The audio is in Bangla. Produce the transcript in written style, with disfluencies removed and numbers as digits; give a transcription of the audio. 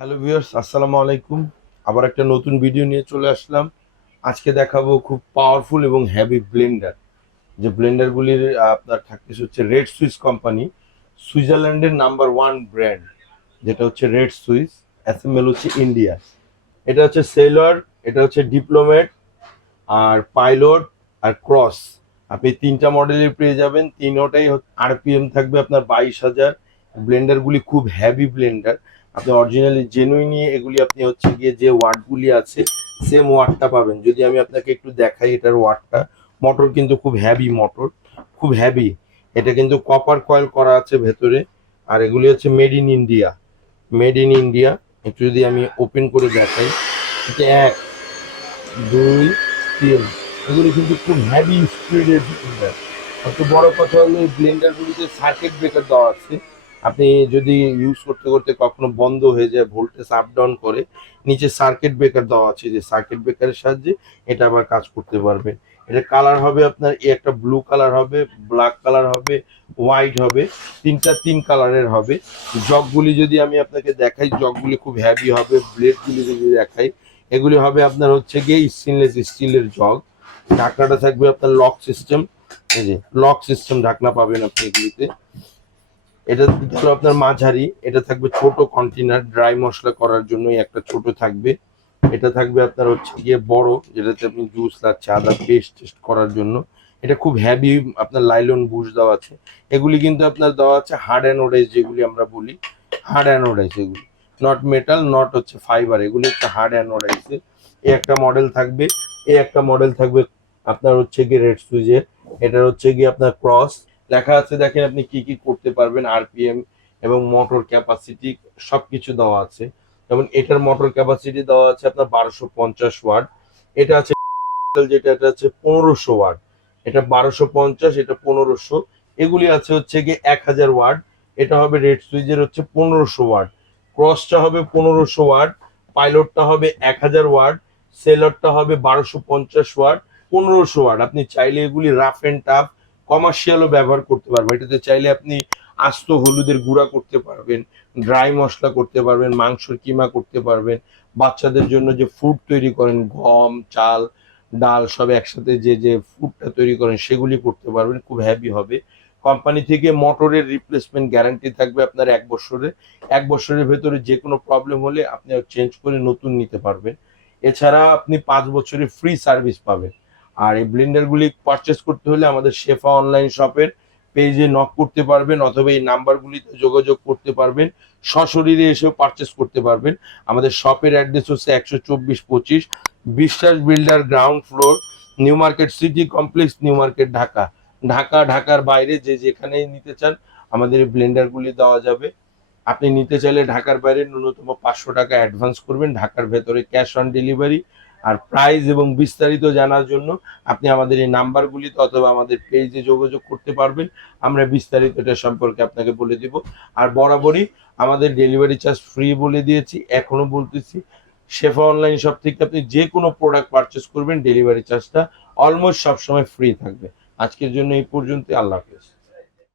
হ্যালো ভিউয়ার্স, আসসালামু আলাইকুম। আবার একটা নতুন ভিডিও নিয়ে চলে আসলাম। আজকে দেখাবো খুব পাওয়ারফুল এবং হেভি ব্লেন্ডার। যে ব্লেন্ডারগুলির আপনার থাকতেছে হচ্ছে রেড সুইস কোম্পানি, সুইজারল্যান্ডের নাম্বার ওয়ান ব্র্যান্ড, যেটা হচ্ছে রেড সুইস। অ্যাসেম্বল হচ্ছে ইন্ডিয়া। এটা হচ্ছে সেলর, এটা হচ্ছে ডিপ্লোমেট, আর পাইলট, আর ক্রস। আপনি তিনটা মডেলের পেয়ে যাবেন। তিনোটাই আরপিএম থাকবে আপনার 22,000। ব্লেন্ডারগুলি খুব হেভি ব্লেন্ডার। আপনি অরিজিনালি জেনুইন এগুলি আপনি হচ্ছে গিয়ে যে ওয়াটগুলি আছে সেম ওয়াটটা পাবেন। যদি আমি আপনাকে একটু দেখাই এটার ওয়াটটা, মোটর কিন্তু খুব হেভি মোটর, খুব হেভি। এটা কিন্তু কপার কয়েল করা আছে ভেতরে। আর এগুলি হচ্ছে made in India, made in India. একটু যদি আমি ওপেন করে দেখাই, এটা 1, 2, 3, এগুলো কিন্তু খুব হেভি স্পিডের ব্লেন্ডার। সবচেয়ে বড় কথা হলো এই ব্লেন্ডারগুলিতে সার্কিট ব্রেকার দেওয়া আছে। আপনি যদি ইউজ করতে করতে কখনো বন্ধ হয়ে যায়, ভোল্টেজ আপ ডাউন করে, নিচে সার্কিট ব্রেকার দেওয়া আছে, যে সার্কিট ব্রেকারের সাহায্যে এটা আবার কাজ করতে পারবে। এটা কালার হবে আপনার একটা ব্লু কালার হবে, ব্ল্যাক কালার হবে, হোয়াইট হবে, তিন কালারের হবে। জগগুলি যদি আমি আপনাকে দেখাই, জগগুলি খুব হেভি হবে। ব্লেডগুলি যদি দেখাই, এগুলি হবে আপনার হচ্ছে গিয়ে স্টেনলেস স্টিলের জগ। ঢাকনাটা থাকবে আপনার লক সিস্টেম, এই যে লক সিস্টেম ঢাকনা পাবেন আপনি এগুলিতে। এটা হলো আপনার মাঝারি, এটা থাকবে ছোট কন্টেনার, ড্রাই মশলা করার জন্য একটা ছোট থাকবে। এটা থাকবে আপনার হচ্ছে গিয়ে বড়, যেটাতে আপনি জুস লাচ্ছা আদা পেস্ট টেস্ট করার জন্য। এটা খুব হেভি, আপনার লাইলন বুশ দেওয়া আছে। এগুলি কিন্তু আপনার দেওয়া আছে হার্ড অ্যানোডাইজ, যেগুলি আমরা বলি হার্ড অ্যানোডাইজ। এগুলি নট মেটাল, নট হচ্ছে ফাইবার, এগুলি একটা হার্ড অ্যানোডাইজ। এই একটা মডেল থাকবে। এই একটা মডেল থাকবে আপনার হচ্ছে গিয়ে রেড সুইজের। এটার হচ্ছে গিয়ে আপনার ক্রস লেখা আছে, দেখেন আপনি কি কি করতে পারবেন, আরপিএম এবং মোটর ক্যাপাসিটি সবকিছু দেওয়া আছে। যেমন এটার মোটর ক্যাপাসিটি দেওয়া আছে আপনার 1250 ওয়াট। এটা আছে যেটা, এটা হচ্ছে 1500 ওয়াট। এটা 1250, এটা 1500। এগুলি আছে হচ্ছে গিয়ে 1000 ওয়াট। এটা হবে রেড সুইচের হচ্ছে 1500 ওয়াট। ক্রসটা হবে 1500 ওয়াট, পাইলটটা হবে 1000 ওয়াট, সেলরটা হবে 1250 ওয়াট, 1500 ওয়াট। আপনি চাইলে এগুলি রাফ এন্ড টাফ কমার্শিয়ালও ব্যবহার করতে পারবেন। এটাতে চাইলে আপনি আস্ত হলুদের গুঁড়া করতে পারবেন, ড্রাই মশলা করতে পারবেন, মাংসর কিমা করতে পারবেন। বাচ্চাদের জন্য যে ফুড তৈরি করেন, গম চাল ডাল সব একসাথে যে যে ফুডটা তৈরি করেন, সেগুলি করতে পারবেন। খুব হেভি হবে। কোম্পানি থেকে মোটরের রিপ্লেসমেন্ট গ্যারান্টি থাকবে আপনার 1 বছরের। 1 বছরের ভেতরে যে কোনো প্রবলেম হলে আপনি চেঞ্জ করে নতুন নিতে পারবেন। এছাড়া আপনি 5 বছরের ফ্রি সার্ভিস পাবেন। আর এই ব্লেন্ডারগুলি পারচেস করতে হলে আমাদের শেফা অনলাইন শপের পেজে নক করতে পারবেন, অথবা এই নাম্বারগুলিতে যোগাযোগ করতে পারবেন। সশরীরে এসেও পারচেস করতে পারবেন। আমাদের শপের অ্যাড্রেস হচ্ছে 124-25 বিশ্বাস builder, ground floor, new market city complex, new market, Dhaka. ঢাকার বাইরে যে যেখানে নিতে চান আমাদের এই ব্লেন্ডারগুলি দেওয়া যাবে। আপনি নিতে চাইলে ঢাকার বাইরে ন্যূনতম 500 টাকা অ্যাডভান্স করবেন, ঢাকার ভেতরে ক্যাশ অন ডেলিভারি। আর প্রাইস এবং বিস্তারিত জানার জন্য আপনি আমাদের এই নাম্বারগুলিতে অথবা আমাদের পেজে যোগাযোগ করতে পারবেন। আমরা বিস্তারিত এটা সম্পর্কে আপনাকে বলে দিব। আর বরাবরই আমাদের ডেলিভারি চার্জ ফ্রি বলে দিয়েছি, এখনো বলতেছি। শেফা অনলাইন শপ থেকে আপনি যে কোনো প্রোডাক্ট পারচেস করবেন, ডেলিভারি চার্জটা অলমোস্ট সবসময় ফ্রি থাকবে। আজকের জন্য এই পর্যন্ত, আল্লাহ হাফেজ।